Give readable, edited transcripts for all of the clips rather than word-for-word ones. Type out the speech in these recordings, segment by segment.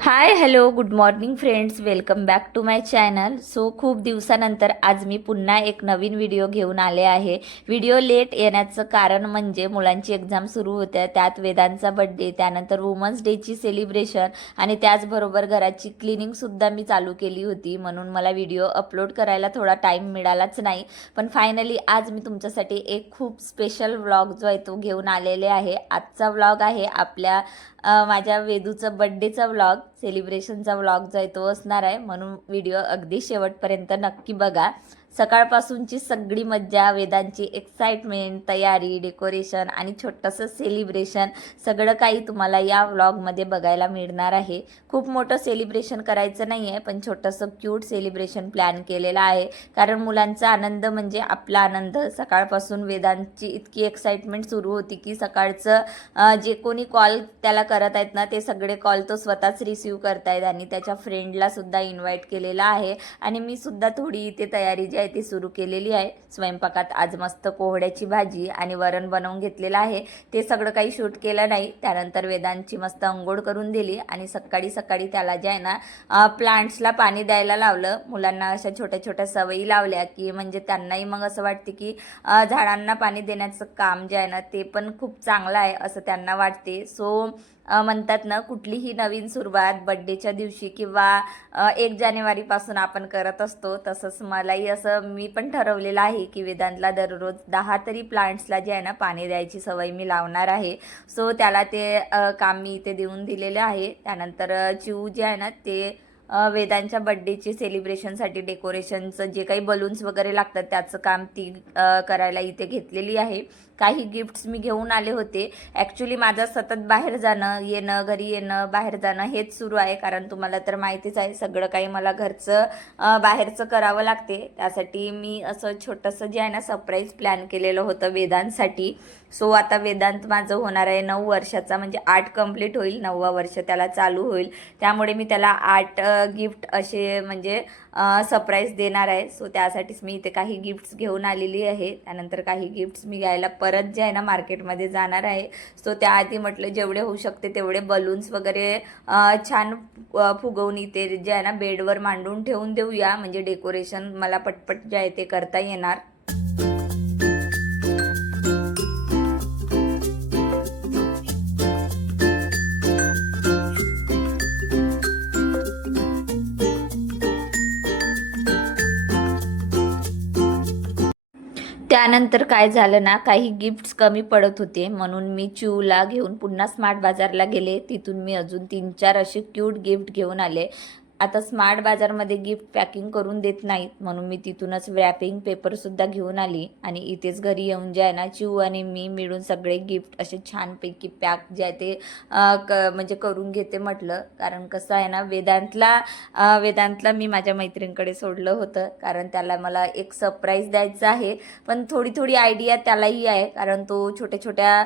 High hello good morning friends, welcome back to my channel. So खूप दिवसानंतर आज मी पुन्हा एक नवीन व्हिडिओ घेऊन आले आहे. व्हिडिओ लेट येण्याचं कारण म्हणजे मुलांची एक्झाम सुरू होत्या, त्यात वेदांचा बड्डे, त्यानंतर वुमन्स डेची सेलिब्रेशन आणि त्याचबरोबर घराची क्लिनिंगसुद्धा मी चालू केली होती, म्हणून मला व्हिडिओ अपलोड करायला थोडा टाईम मिळालाच नाही. पण फायनली आज मी तुमच्यासाठी एक खूप स्पेशल व्लॉग जो आहे तो घेऊन आलेले आहे. आजचा व्लॉग आहे माझ्या वेदूचं बड्डेचा व्लॉग, सेलिब्रेशनचा व्लॉग जो आहे तो असणार आहे, म्हणून व्हिडिओ अगदी शेवटपर्यंत नक्की बघा. सकाळपासूनची सगळी मज्जा, वेदांची एक्साइटमेंट, तयारी, डेकोरेशन आणि छोटंसं सेलिब्रेशन सगळं काही तुम्हाला या व्लॉगमध्ये बघायला मिळणार आहे. खूप मोठं सेलिब्रेशन करायचं नाही आहे, पण छोटंसं क्यूट सेलिब्रेशन प्लॅन केलेलं आहे, कारण मुलांचा आनंद म्हणजे आपला आनंद. सकाळपासून वेदांची इतकी एक्साइटमेंट सुरू होती की सकाळचं जे कोणी कॉल त्याला करत आहेत ना, ते सगळे कॉल तो स्वतःच रिसीव करतायत आणि त्याच्या फ्रेंडला सुद्धा इन्व्हाइट केलेला आहे. आणि मी सुद्धा थोडी इथे तयारी जी आहे ती सुरू केलेली आहे. स्वयंपाकात आज मस्त कोहड्याची भाजी आणि वरण बनवून घेतलेलं आहे. ते सगळं काही शूट केलं नाही. त्यानंतर वेदांची मस्त अंघोळ करून दिली आणि सकाळी सकाळी त्याला जे आहे ना प्लांट्सला पाणी द्यायला लावलं. मुलांना अशा छोट्या छोट्या सवयी लावल्या की म्हणजे त्यांनाही मग असं वाटते की झाडांना पाणी देण्याचं काम जे आहे ना ते पण खूप चांगलं आहे असं त्यांना वाटते. सो म्हणतात ना, कुठलीही नवीन सुरुवात बड्डेच्या दिवशी किंवा 1 जानेवारीपासून आपण करत असतो, तसंच मलाही असं मी पण ठरवलेलं आहे की वेदांतला दररोज 10 तरी प्लांट्सला जे आहे ना पाणी द्यायची सवय मी लावणार आहे. सो त्याला ते काम मी इथे देऊन दिलेलं आहे. त्यानंतर चिऊ जे आहे ना ते वेदांच्या बड्डेची सेलिब्रेशनसाठी डेकोरेशनचं जे काही बलून्स वगैरे लागतात त्याचं काम ती करायला इथे घेतलेली आहे. काही गिफ्ट्स मी घेऊन आले होते. ॲक्च्युली माझं सतत बाहेर जाणं येणं, घरी येणं, बाहेर जाणं हेच सुरू आहे, कारण तुम्हाला तर माहितीच आहे सगळं काही मला घरचं बाहेरचं करावं लागते. त्यासाठी मी असं छोटंसं जे आहे ना सरप्राईज प्लॅन केलेलं होतं वेदांतसाठी. सो आता वेदांत माझं होणार आहे 9 वर्षाचा, म्हणजे 8 कंप्लीट होईल, 9वा वर्ष त्याला चालू होईल. त्यामुळे मी त्याला 8 गिफ्ट असे म्हणजे सरप्राईज देणार आहे. सो त्यासाठीच मी इथे काही गिफ्ट्स घेऊन आलेली आहे. त्यानंतर काही गिफ्ट्स मी घ्यायला परत जे आहे ना मार्केटमध्ये जाणार आहे. सो त्याआधी म्हटलं जेवढे होऊ शकते तेवढे बलून्स वगैरे छान फुगवून इथे जे आहे ना बेडवर मांडून ठेवून देऊया, म्हणजे डेकोरेशन मला पटपट जे आहे ते करता येणार. त्यानंतर काय झालं ना, काही गिफ्ट्स कमी पडत होते, म्हणून मी चिऊला घेऊन पुन्हा स्मार्ट बाजारला गेले. तिथून मी अजून 3-4 असे क्यूट गिफ्ट घेऊन आले. आता स्मार्ट बाजारमध्ये गिफ्ट पॅकिंग करून देत नाहीत, म्हणून मी तिथूनच रॅपिंग पेपरसुद्धा घेऊन आली आणि इथेच घरी येऊन जे आहे ना चिऊ आणि मी मिळून सगळे गिफ्ट असे छानपैकी पॅक जे आहे ते म्हणजे करून घेते म्हटलं. कारण कसं आहे ना, वेदांतला मी माझ्या मैत्रिणीकडे सोडलं होतं, कारण त्याला मला एक सरप्राईज द्यायचं आहे. पण थोडी थोडी आयडिया त्यालाही आहे, कारण तो छोट्या छोट्या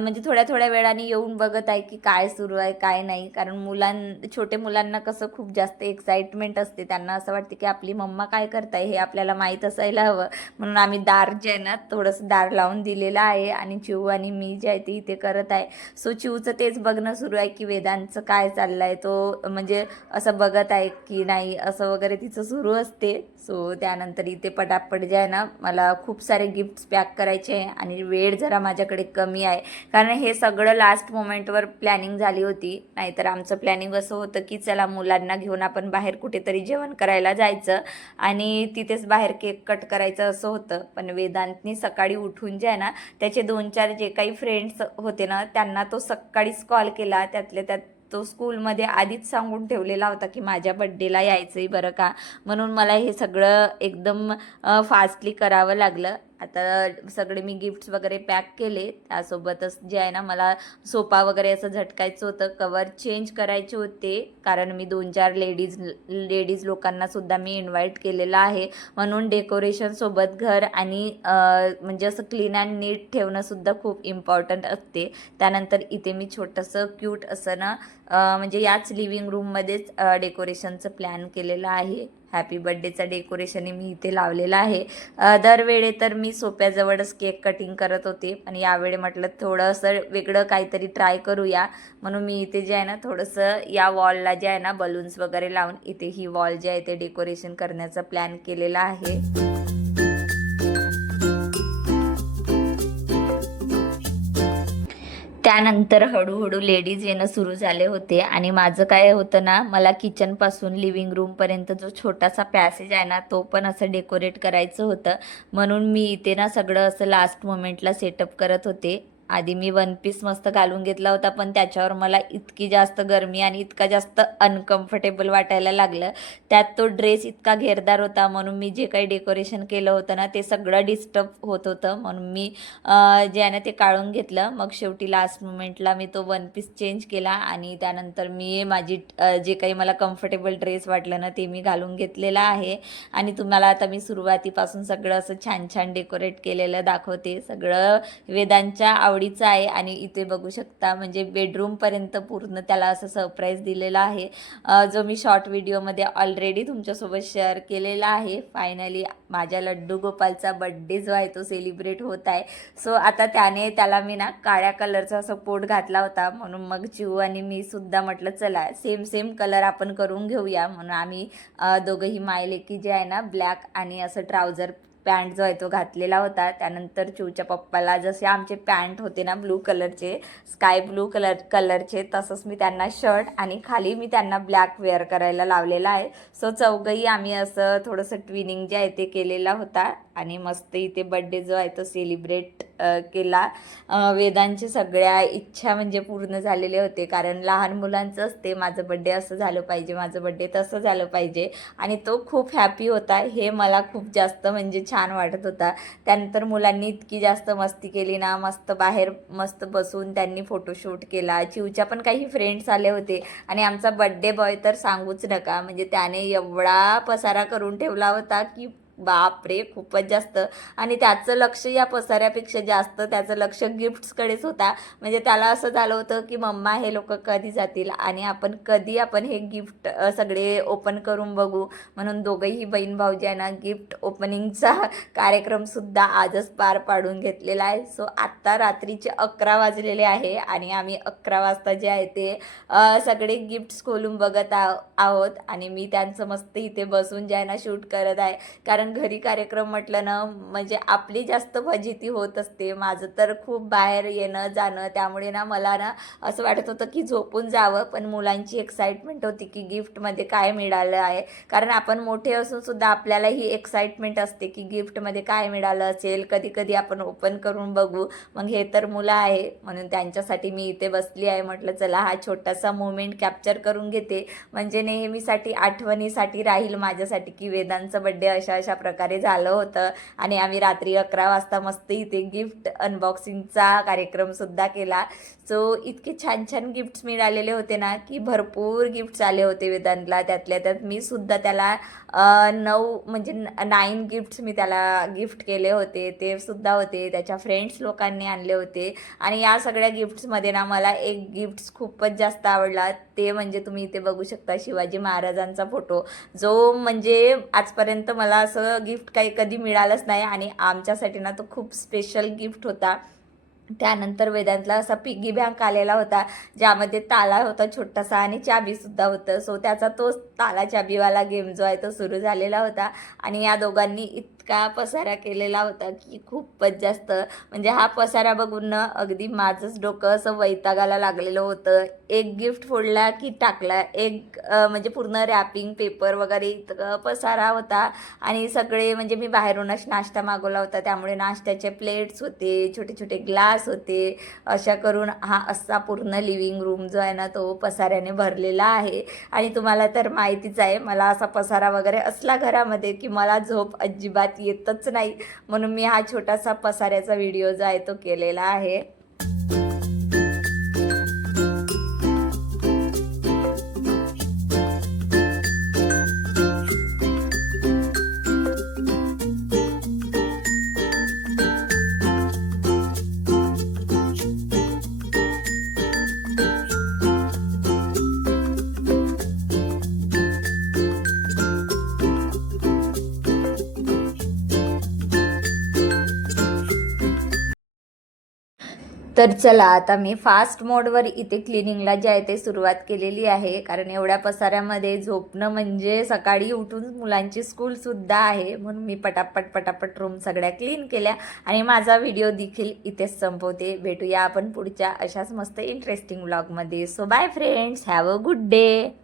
म्हणजे थोड्या थोड्या वेळाने येऊन बघत आहे की काय सुरू आहे काय नाही. कारण छोटे मुलांना कसं खूप जास्त एक्साइटमेंट असते, त्यांना असं वाटते की आपली मम्मा काय करताय हे आपल्याला माहीत असायला हवं. म्हणून आम्ही दार जे आहे ना थोडंसं दार लावून दिलेलं आहे आणि चिऊ आणि मी जे आहे ते इथे करत आहे. सो चिऊचं तेच बघणं सुरू आहे की वेदांचं काय चाललं आहे, तो म्हणजे असं बघत आहे की नाही असं वगैरे तिचं सुरू असते. सो त्यानंतर इथे पटापट जे आहे ना मला खूप सारे गिफ्ट्स पॅक करायचे आहे आणि वेळ जरा माझ्याकडे कमी आहे, कारण हे सगळं लास्ट मोमेंटवर प्लॅनिंग झाली होती. नाहीतर आमचं प्लॅनिंग असं होतं की चला मुलांना घेऊन आपण बाहेर कुठेतरी जेवण करायला जायचं आणि तिथेच बाहेर केक कट करायचं असं होतं. पण वेदांतनी सकाळी उठून जे आहे ना त्याचे 2-4 जे काही फ्रेंड्स होते ना त्यांना तो सकाळीच कॉल केला. त्यातल्या त्यात तो स्कूलमध्ये आधीच सांगून ठेवलेला होता की माझ्या बड्डेला यायचंही बरं का, म्हणून मला हे सगळं एकदम फास्टली करावं लागलं. आता सगळे मी गिफ्ट्स वगैरे पॅक केले. त्यासोबतच जे आहे ना मला सोफा वगैरे असं झटकायचं होतं, कवर चेंज करायचे होते, कारण मी 2-4 लेडीज लोकांना सुद्धा मी इन्व्हाइट केलेलं आहे. म्हणून डेकोरेशनसोबत घर आणि म्हणजे असं क्लीन अँड नीट ठेवणं सुद्धा खूप इम्पॉर्टंट असते. त्यानंतर इथे मी छोटंसं क्यूट असं ना म्हणजे याच लिव्हिंग रूममध्येच डेकोरेशनचं प्लॅन केलेलं आहे. हॅपी बर्थडेचा डेकोरेशन मी इथे लावलेला आहे. दरवेळे तर मी सोप्याजवळच केक कटिंग करत होते, पण यावेळी म्हटलं थोडंसं वेगळं काहीतरी ट्राय करूया, म्हणून मी इथे जे आहे ना थोडंसं या वॉलला जे आहे ना बलून्स वगैरे लावून इथे ही वॉल जे आहे ते डेकोरेशन करण्याचा प्लॅन केलेला आहे. त्यानंतर हळूहळू लेडीज येणं सुरू झाले होते आणि माझं काय होतं ना, मला किचनपासून लिव्हिंग रूमपर्यंत जो छोटासा पॅसेज आहे ना तो पण असं डेकोरेट करायचं होतं, म्हणून मी इथे ना सगळं असं लास्ट मोमेंटला सेटअप करत होते. आधी मी वन पीस मस्त घालून घेतला होता, पण त्याच्यावर मला इतकी जास्त गरमी आणि इतका जास्त अनकम्फर्टेबल वाटायला लागलं. त्यात तो ड्रेस इतका घेरदार होता, म्हणून मी जे काही डेकोरेशन केलं होतं ना ते सगळं डिस्टर्ब होत होतं, म्हणून मी जे आहे ना ते काढून घेतलं. मग शेवटी लास्ट मोमेंटला मी तो वन पीस चेंज केला आणि त्यानंतर मी माझी जे काही मला कम्फर्टेबल ड्रेस वाटलं ना ते मी घालून घेतलेला आहे. आणि तुम्हाला आता मी सुरुवातीपासून सगळं असं छान छान डेकोरेट केलेलं दाखवते. सगळं वेदांच्या आवडीचं आहे आणि इथे बघू शकता म्हणजे बेडरूमपर्यंत पूर्ण त्याला असं सरप्राईज दिलेला आहे, जो मी शॉर्ट व्हिडिओमध्ये ऑलरेडी तुमच्यासोबत शेअर केलेला आहे. फायनली माझ्या लड्डू गोपालचा बड्डे जो आहे तो सेलिब्रेट होत आहे. सो आता त्याला मी ना काळ्या कलरचा असं कोट घातला होता, म्हणून मग चिऊ आणि मी सुद्धा म्हटलं चला सेम कलर आपण करून घेऊया, म्हणून आम्ही दोघंही मायलेकी जे आहे ना ब्लॅक आणि असं ट्राउझर पॅन्ट जो आहे तो घातलेला होता. त्यानंतर चिऊच्या पप्पाला जसे आमचे पॅन्ट होते ना ब्लू कलरचे, स्काय ब्लू कलरचे, तसंच मी त्यांना शर्ट आणि खाली मी त्यांना ब्लॅक वेअर करायला लावलेला आहे. सो चौघंही आम्ही असं थोडंसं ट्विनिंग जे आहे ते केलेला होता आणि मस्त इथे बड्डे जो आहे तो सेलिब्रेट केला. वेदांची सगळ्या इच्छा म्हणजे पूर्ण झालेले होते, कारण लहान मुलांचं असते माझं बड्डे असं झालं पाहिजे, माझं बड्डे तसं झालं पाहिजे, आणि तो खूप हॅपी होता. हे मला खूप जास्त म्हणजे छान वाटत होता. त्यानंतर मुलांनी इतकी जास्त मस्ती केली ना, मस्त बाहेर मस्त बसून त्यांनी फोटोशूट केला. चिवच्या पण काही फ्रेंड्स आले होते आणि आमचा बड्डे बॉय तर सांगूच नका, म्हणजे त्याने एवढा पसारा करून ठेवला होता की बापरे खूपच जास्त. आणि त्याचं लक्ष या पसाऱ्यापेक्षा जास्त त्याचं लक्ष गिफ्ट्सकडेच होता. म्हणजे त्याला असं झालं होतं की मम्मा हे लोक कधी जातील आणि कधी आपण हे गिफ्ट सगळे ओपन करून बघू, म्हणून दोघंही बहीण भाऊ जे आहे ना गिफ्ट ओपनिंगचा कार्यक्रमसुद्धा आजच पार पाडून घेतलेला आहे. सो आत्ता रात्रीचे 11 वाजलेले आहे आणि आम्ही 11 वाजता जे आहे ते सगळे गिफ्ट्स खोलून बघत आहोत आणि मी त्यांचं मस्त इथे बसून जे आहे ना शूट करत आहे, कारण घरी कार्यक्रम म्हटलं ना म्हणजे आपली जास्त फजिती होत असते. माझं तर खूप बाहेर येणं जाणं, त्यामुळे ना मला ना असं वाटत होतं की झोपून जावं, पण मुलांची एक्साइटमेंट होती की गिफ्टमध्ये काय मिळालं आहे, कारण आपण मोठे असून सुद्धा आपल्याला ही एक्साइटमेंट असते की गिफ्टमध्ये काय मिळालं असेल, कधी कधी आपण ओपन करून बघू. मग हे तर मुलं आहे म्हणून त्यांच्यासाठी मी इथे बसली आहे. म्हटलं चला हा छोटासा मोमेंट कॅप्चर करून घेते, म्हणजे नेहमीसाठी आठवणीसाठी राहील माझ्यासाठी की वेदांचं बड्डे अशा प्रकारे झालं होतं. आणि आम्ही रात्री 11 वाजता मस्त इथे गिफ्ट अनबॉक्सिंगचा कार्यक्रम सुद्धा केला. सो इतके छान छान गिफ्ट्स मिळालेले होते ना की भरपूर गिफ्ट्स आले होते वेदांतला. त्यातल्या त्यात मी सुद्धा त्याला 9 गिफ्ट्स मी त्याला गिफ्ट केले होते, ते सुद्धा होते. त्याच्या फ्रेंड्स लोकांनी आणले होते आणि या सगळ्या गिफ्ट्समध्ये ना मला एक गिफ्ट्स खूपच जास्त आवडला, ते म्हणजे तुम्ही इथे बघू शकता शिवाजी महाराजांचा फोटो, जो म्हणजे आजपर्यंत मला असं गिफ्ट काही कधी मिळालंच नाही आणि आमच्यासाठी ना तो खूप स्पेशल गिफ्ट होता. त्यानंतर वेदांतला असा पिगी बँक आलेला होता, ज्यामध्ये ताला होता छोटासा आणि चाबीसुद्धा होतं. सो त्याचा तो ताला चाबीवाला गेम जो आहे तो सुरू झालेला होता आणि या दोघांनी इतका पसारा केलेला होता की खूपच जास्त, म्हणजे हा पसारा बघून ना अगदी माझंच डोकं असं वैतागाला लागलेलं होतं. एक गिफ्ट फोडला की टाकला, एक म्हणजे पूर्ण रॅपिंग पेपर वगैरे इतकं पसारा होता. आणि सगळे म्हणजे मी बाहेरूनच नाश्ता मागवला होता, त्यामुळे नाश्त्याचे प्लेट्स होते, छोटे छोटे ग्लास होते, अशा करून हा असा पूर्ण लिव्हिंग रूम जो आहे ना तो पसाऱ्याने भरलेला आहे. आणि तुम्हाला तर माहितीच आहे मला असा पसारा वगैरे असला घरामध्ये की मला झोप अजिबात येतच नाही, म्हणून मी हा छोटासा पसाऱ्याचा व्हिडिओ जो आहे तो केलेला आहे. तर चला आता मी फास्ट मोडवर इथे क्लिनिंगला जे आहे ते सुरुवात केलेली आहे, कारण एवढ्या पसाऱ्यामध्ये झोपणं म्हणजे सकाळी उठून मुलांची स्कूलसुद्धा आहे, म्हणून मी पटापट रूम सगळ्या क्लीन केल्या आणि माझा व्हिडिओ देखील इथेच संपवते. भेटूया आपण पुढच्या अशाच मस्त इंटरेस्टिंग व्लॉगमध्ये. So bye friends, have a good day.